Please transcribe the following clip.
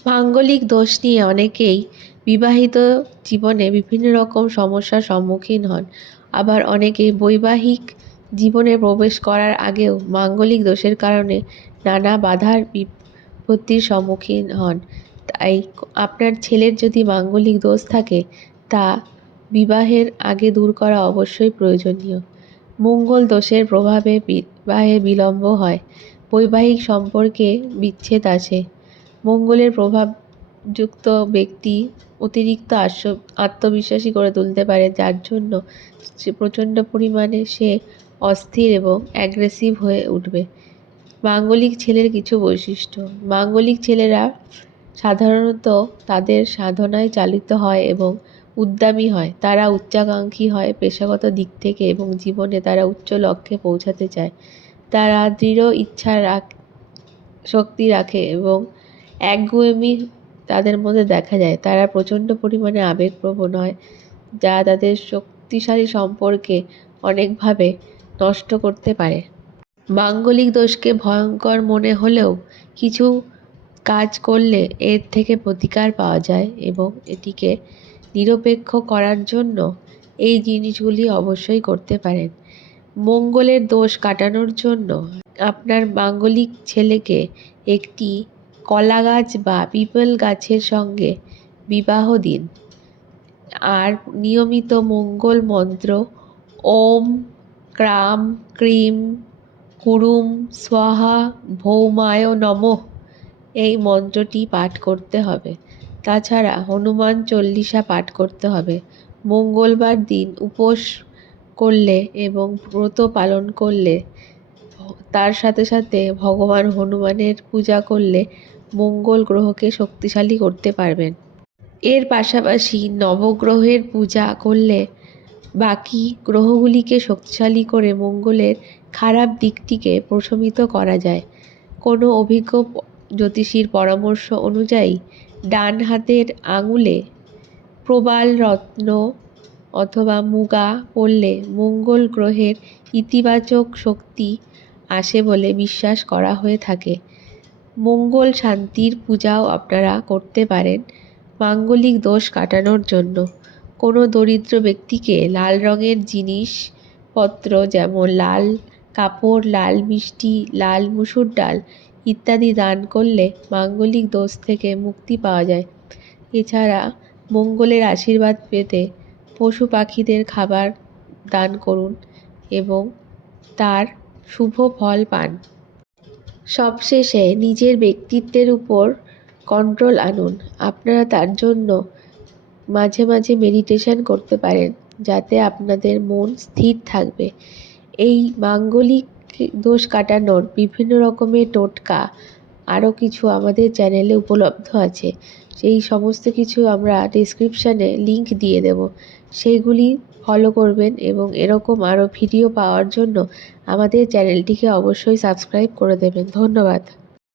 মাঙ্গলিক দোষ নিয়ে অনেকেই বিবাহিত জীবনে বিভিন্ন রকম সমস্যার সম্মুখীন হন। আবার অনেকে বৈবাহিক জীবনে প্রবেশ করার আগেও মাঙ্গলিক দোষের কারণে নানা বাধার বিপত্তির সম্মুখীন হন। তাই আপনার ছেলের যদি মাঙ্গলিক দোষ থাকে তা বিবাহের আগে দূর করা অবশ্যই প্রয়োজনীয়। মঙ্গল দোষের প্রভাবে বিবাহে বিলম্ব হয়, বৈবাহিক সম্পর্কে বিচ্ছেদ আসে। মঙ্গলের প্রভাবযুক্ত ব্যক্তি অতিরিক্ত আত্মবিশ্বাসী করে তুলতে পারে, যার জন্য প্রচণ্ড পরিমাণে সে অস্থির এবং অ্যাগ্রেসিভ হয়ে উঠবে। মাঙ্গলিক ছেলের কিছু বৈশিষ্ট্য। মাঙ্গলিক ছেলেরা সাধারণত তাদের সাধনায় চালিত হয় এবং উদ্যমী হয়। তারা উচ্চাকাঙ্ক্ষী হয় পেশাগত দিক থেকে এবং জীবনে তারা উচ্চ লক্ষ্যে পৌঁছাতে চায়। তারা দৃঢ় ইচ্ছা শক্তি রাখে এবং একগুঁয়েমি তাদের মধ্যে দেখা যায়। তারা প্রচণ্ড পরিমাণে আবেগপ্রবণ হয়, যা তাদের শক্তিশালী সম্পর্কে অনেকভাবে নষ্ট করতে পারে। মাঙ্গলিক দোষকে ভয়ঙ্কর মনে হলেও কিছু কাজ করলে এর থেকে প্রতিকার পাওয়া যায় এবং এটিকে নিরপেক্ষ করার জন্য এই জিনিসগুলি অবশ্যই করতে পারেন। মঙ্গলের দোষ কাটানোর জন্য আপনার মাঙ্গলিক ছেলেকে একটি কলা গাছ বা পিপল গাছের সঙ্গে বিবাহ দিন। আর নিয়মিত মঙ্গল মন্ত্র ওম ক্রাম ক্রিম কুরুম স্বাহা ভৌমায় নমঃ এই মন্ত্রটি পাঠ করতে হবে। তাছাড়া হনুমান চল্লিশা পাঠ করতে হবে। মঙ্গলবার দিন উপোস করলে এবং ব্রত পালন করলে, তার সাথে সাথে ভগবান হনুমানের পূজা করলে মঙ্গল গ্রহকে শক্তিশালী করতে পারবেন। এর পাশাপাশি নবগ্রহের পূজা করলে বাকি গ্রহগুলিকে শক্তিশালী করে মঙ্গলের খারাপ দিকটিকে প্রশমিত করা যায়। কোনো অভিজ্ঞ জ্যোতিষীর পরামর্শ অনুযায়ী ডান হাতের আঙুলে প্রবাল রত্ন অথবা মুগা পরলে মঙ্গল গ্রহের ইতিবাচক শক্তি আসে বলে বিশ্বাস করা হয়ে থাকে। মঙ্গল শান্তির পূজাও আপনারা করতে পারেন মাঙ্গলিক দোষ কাটানোর জন্য। কোনো দরিদ্র ব্যক্তিকে লাল রঙের জিনিসপত্র যেমন লাল কাপড়, লাল মিষ্টি, লাল মুসুর ডাল ইত্যাদি দান করলে মাঙ্গলিক দোষ থেকে মুক্তি পাওয়া যায়। এছাড়া মঙ্গলের আশীর্বাদ পেতে পশু পাখিদের খাবার দান করুন এবং তার শুভ ফল পান। সবশেষে নিজের ব্যক্তিত্বের উপর কন্ট্রোল আনুন। আপনারা তার জন্য মাঝে মাঝে মেডিটেশন করতে পারেন, যাতে আপনাদের মন স্থির থাকবে। এই মাঙ্গলিক দোষ কাটানোর বিভিন্ন রকমের টোটকা আরও কিছু আমাদের চ্যানেলে উপলব্ধ আছে। সেই সমস্ত কিছু আমরা ডেসক্রিপশানে লিংক দিয়ে দেব, সেইগুলি ফলো করবেন এবং এরকম আরও ভিডিও পাওয়ার জন্য আমাদের চ্যানেলটিকে অবশ্যই সাবস্ক্রাইব করে দেবেন। ধন্যবাদ।